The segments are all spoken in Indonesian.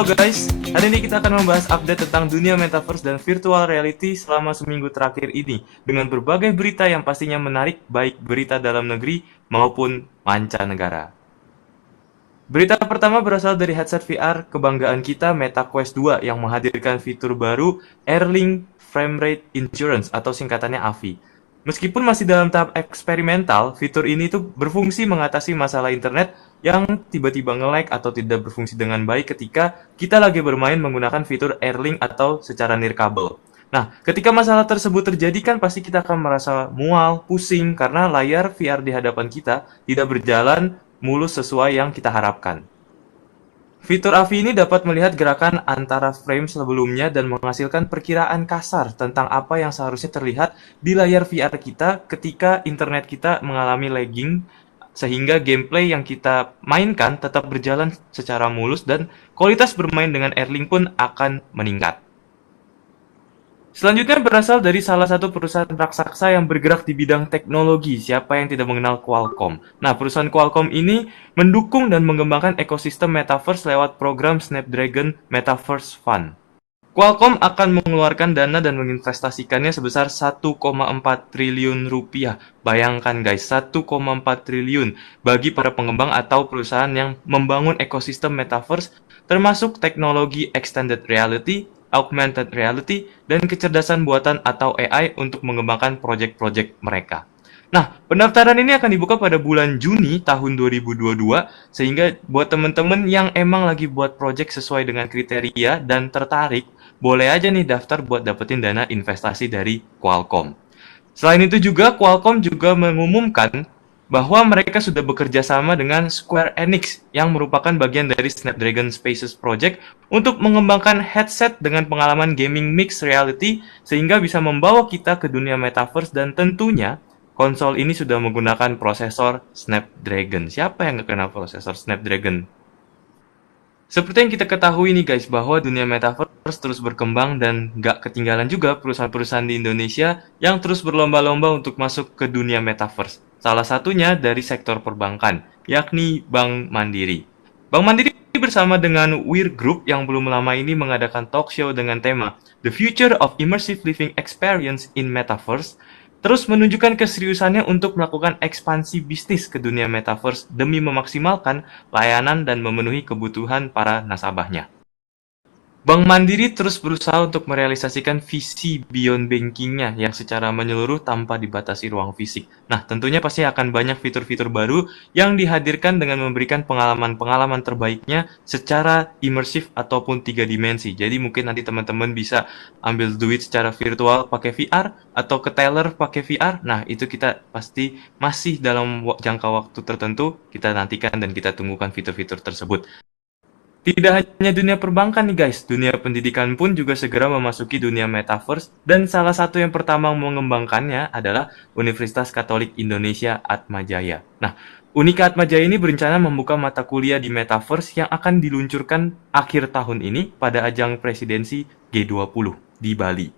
Halo guys, hari ini kita akan membahas update tentang dunia metaverse dan virtual reality selama seminggu terakhir ini dengan berbagai berita yang pastinya menarik, baik berita dalam negeri maupun mancanegara. Berita pertama berasal dari headset VR kebanggaan kita Meta Quest 2 yang menghadirkan fitur baru Airlink Frame Rate Insurance atau singkatannya AFI. Meskipun masih dalam tahap eksperimental, fitur ini tuh berfungsi mengatasi masalah internet yang tiba-tiba nge-lag atau tidak berfungsi dengan baik ketika kita lagi bermain menggunakan fitur Airlink atau secara nirkabel. Nah, ketika masalah tersebut terjadi kan pasti kita akan merasa mual, pusing karena layar VR di hadapan kita tidak berjalan mulus sesuai yang kita harapkan. Fitur AVI ini dapat melihat gerakan antara frame sebelumnya dan menghasilkan perkiraan kasar tentang apa yang seharusnya terlihat di layar VR kita ketika internet kita mengalami lagging, sehingga gameplay yang kita mainkan tetap berjalan secara mulus dan kualitas bermain dengan Airlink pun akan meningkat. Selanjutnya berasal dari salah satu perusahaan raksasa yang bergerak di bidang teknologi. Siapa yang tidak mengenal Qualcomm? Nah, perusahaan Qualcomm ini mendukung dan mengembangkan ekosistem metaverse lewat program Snapdragon Metaverse Fund. Qualcomm akan mengeluarkan dana dan menginvestasikannya sebesar 1,4 triliun rupiah. Bayangkan guys, 1,4 triliun bagi para pengembang atau perusahaan yang membangun ekosistem metaverse termasuk teknologi extended reality, augmented reality, dan kecerdasan buatan atau AI untuk mengembangkan proyek-proyek mereka. Nah, pendaftaran ini akan dibuka pada bulan Juni tahun 2022, sehingga buat teman-teman yang emang lagi buat proyek sesuai dengan kriteria dan tertarik, boleh aja nih daftar buat dapetin dana investasi dari Qualcomm. Selain itu juga, Qualcomm juga mengumumkan bahwa mereka sudah bekerja sama dengan Square Enix yang merupakan bagian dari Snapdragon Spaces Project untuk mengembangkan headset dengan pengalaman gaming mixed reality sehingga bisa membawa kita ke dunia metaverse dan tentunya konsol ini sudah menggunakan prosesor Snapdragon. Siapa yang nggak kenal prosesor Snapdragon? Seperti yang kita ketahui nih guys, bahwa dunia metaverse terus berkembang dan nggak ketinggalan juga perusahaan-perusahaan di Indonesia yang terus berlomba-lomba untuk masuk ke dunia metaverse. Salah satunya dari sektor perbankan, yakni Bank Mandiri. Bank Mandiri bersama dengan Weir Group yang belum lama ini mengadakan talk show dengan tema The Future of Immersive Living Experience in Metaverse terus menunjukkan keseriusannya untuk melakukan ekspansi bisnis ke dunia metaverse demi memaksimalkan layanan dan memenuhi kebutuhan para nasabahnya. Bank Mandiri terus berusaha untuk merealisasikan visi beyond banking-nya yang secara menyeluruh tanpa dibatasi ruang fisik. Nah, tentunya pasti akan banyak fitur-fitur baru yang dihadirkan dengan memberikan pengalaman-pengalaman terbaiknya secara imersif ataupun tiga dimensi. Jadi mungkin nanti teman-teman bisa ambil duit secara virtual pakai VR atau ke teller pakai VR. Nah, itu kita pasti masih dalam jangka waktu tertentu kita nantikan dan kita tunggukan fitur-fitur tersebut. Tidak hanya dunia perbankan nih guys, dunia pendidikan pun juga segera memasuki dunia metaverse dan salah satu yang pertama mengembangkannya adalah Universitas Katolik Indonesia Atmajaya. Nah, Unika Atmajaya ini berencana membuka mata kuliah di metaverse yang akan diluncurkan akhir tahun ini pada ajang presidensi G20 di Bali.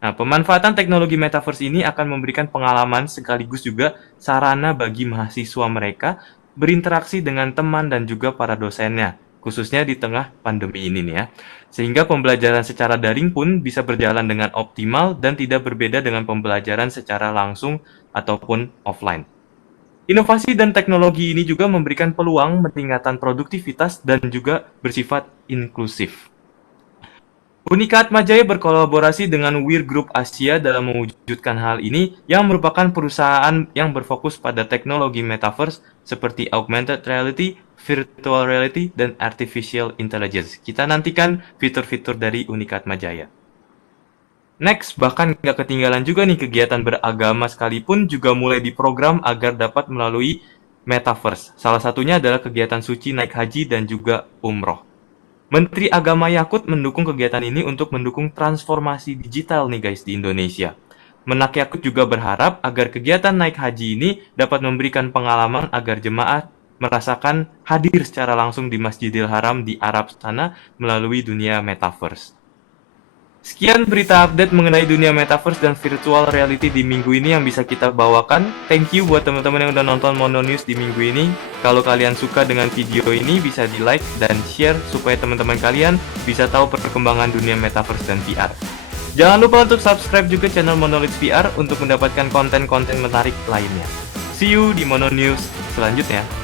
Nah, pemanfaatan teknologi metaverse ini akan memberikan pengalaman sekaligus juga sarana bagi mahasiswa mereka berinteraksi dengan teman dan juga para dosennya, khususnya di tengah pandemi ini nih ya. Sehingga pembelajaran secara daring pun bisa berjalan dengan optimal dan tidak berbeda dengan pembelajaran secara langsung ataupun offline. Inovasi dan teknologi ini juga memberikan peluang peningkatan produktivitas dan juga bersifat inklusif. Unika Atmajaya berkolaborasi dengan Weir Group Asia dalam mewujudkan hal ini yang merupakan perusahaan yang berfokus pada teknologi metaverse seperti augmented reality, virtual reality, dan artificial intelligence. Kita nantikan fitur-fitur dari Unika Atmajaya. Next, bahkan nggak ketinggalan juga nih kegiatan beragama sekalipun juga mulai diprogram agar dapat melalui metaverse. Salah satunya adalah kegiatan suci naik haji dan juga umroh. Menteri Agama Yakut mendukung kegiatan ini untuk mendukung transformasi digital nih guys di Indonesia. Menak Yakut juga berharap agar kegiatan naik haji ini dapat memberikan pengalaman agar jemaah merasakan hadir secara langsung di Masjidil Haram di Arab sana melalui dunia metaverse. Sekian berita update mengenai dunia metaverse dan virtual reality di minggu ini yang bisa kita bawakan. Thank you buat teman-teman yang udah nonton Mono News di minggu ini. Kalau kalian suka dengan video ini, bisa di like dan share supaya teman-teman kalian bisa tahu perkembangan dunia metaverse dan VR. Jangan lupa untuk subscribe juga channel Monolith VR untuk mendapatkan konten-konten menarik lainnya. See you di Mono News selanjutnya.